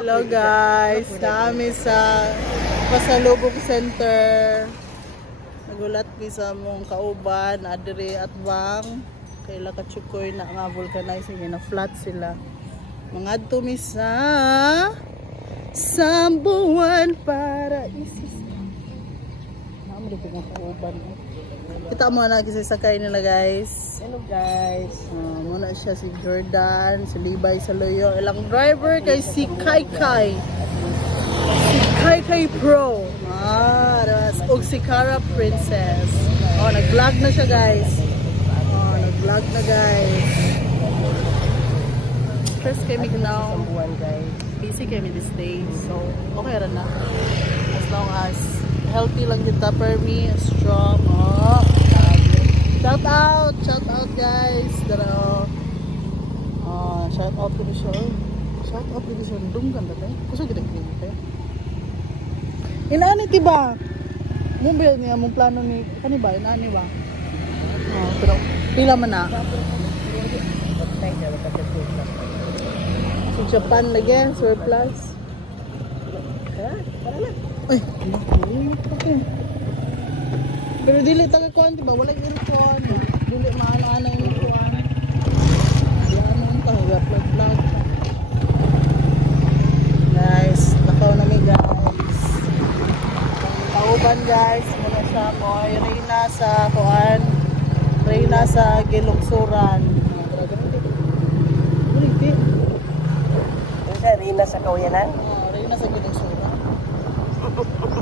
Hello guys, kami sa Pasalubong Center. Nagulat mi sa mong kauban, adiri at bang kaila ka tsukoy na nga vulcanizing na flat sila. Mga tumi sa Sambuan para isis. Naman rin mga kauban. Kita mo na kasi sakay nila guys. Hello guys. Muna siya si Jordan, si Libay sa Loyo. Ilang driver kay si Kai Kai. Si Kai Kai Pro. Og si Cara Princess. Oh, nag-vlog na siya guys. Oh, nag-vlog na guys. First kami now. Busy kami these days. So, okay rin na. As long as healthy lang kita per me, strong. Oh, shout out guys. Daro. Oh, shout out to the show. Shout out to the show. Dunggan ba tayo? Kusa kita kini tayo. Inaani tiba. Mumbil niya mong plano ni kani ba? Inaani ba? Oh, pero pila man na. Sa Japan lagi, surplus. Tara na. Ay, okay. Pero dili taga kuan di ba? Wala aircon. Dili maano-ano yung kuan. Ano ang taga vlog. Guys, nakaw na mi guys. Kauban guys, muna siya mo Reyna sa kuan. Reyna sa Gilugsuran. Dili. Sa Rina sa Kawayanan. Reyna sa Gilugsuran.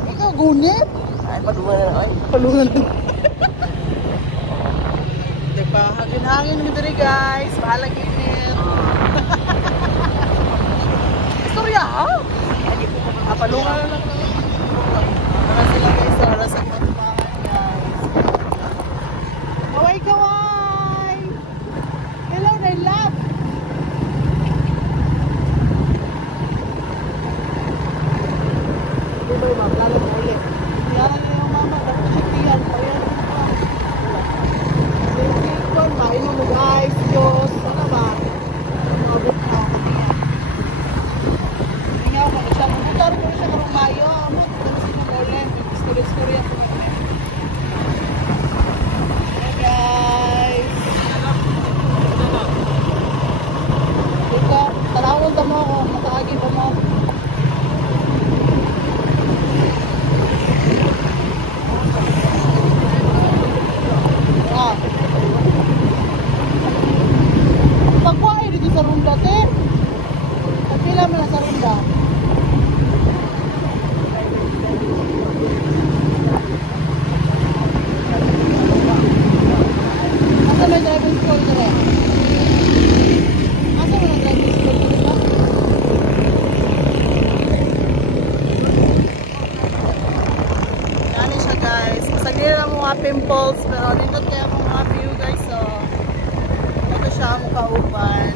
Ikaw gunit? Ay, palungan na oy. Palungan. Diba? Hangin-hangin mo diri guys. Bahalang init. Istorya ha? Palungan na lang. Para sila guys. Para sa katubangan guys. Kaway! Hello, I love. Dito yung mga plano mo ulit. Yan yung mama, dapat siktihan pa yan. Siktihan, mainom mo guys, Diyos. Ano ba? Mabot na ako niya. Hingaw mo siya. Mabutar mo siya karong mayo. Amot, kasi mo ulit. Story ako. Hey guys. Dito, talawag ba mo ako? Mataagi ba mo? Pagkuhay dito sa runda, te. At pila mo na sa runda. Asa may driving school ka rin? Asa may driving school ka rin ba? Yan siya guys. Masagli lang mga pimples. Pero nindot kaya mga view guys. So, ito siya ang kauban.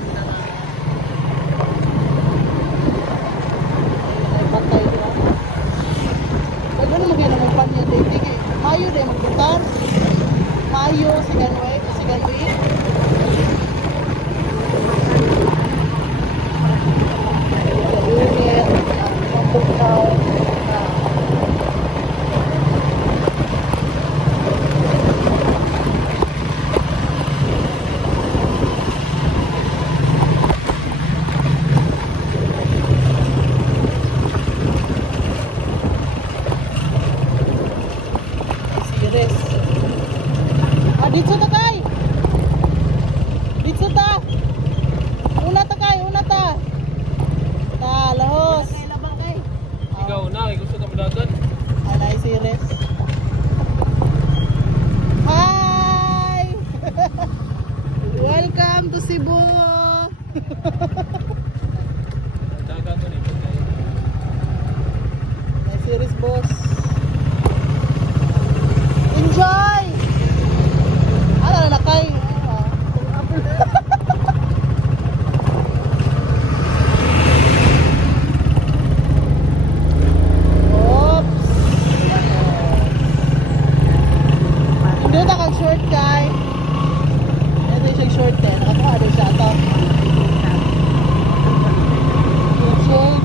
Ay, batay doon. Bago na magyan ang pan niya. Mayo din magbutar. Mayo, siganway. Unit, mabukaw. Dito ta kay. Dito ta. Una ta. Ta lahos. Ikaw na, gusto ka madagan. Anay series. Hi. Welcome to Cebu. Dagan to ni. Anay series boss. Enjoy. Ano na kay? Oops. Hindi na kag-short kay. Ito yung short din. Nakatuwa din siya ito. Short.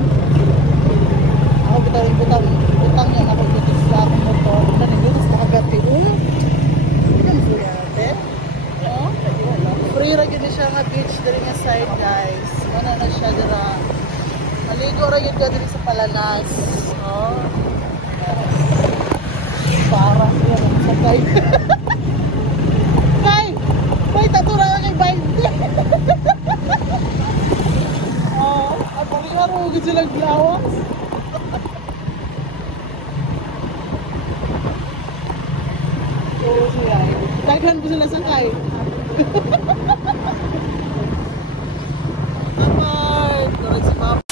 din siya nga beach diri nga side, guys. Ano na siya dira. Maligo ra gyud ka diri sa Palanas. Oh. Para siya sa kay. Kay. Kay tatura kay bike. Oh, at pag-aro gyud sila glawas. Daghan po sila sakay. Apart! Turun si Papa.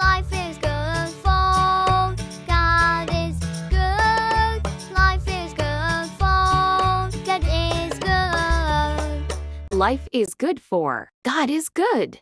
Life is good for God is good. Life is good for God is good. Life is good for God is good.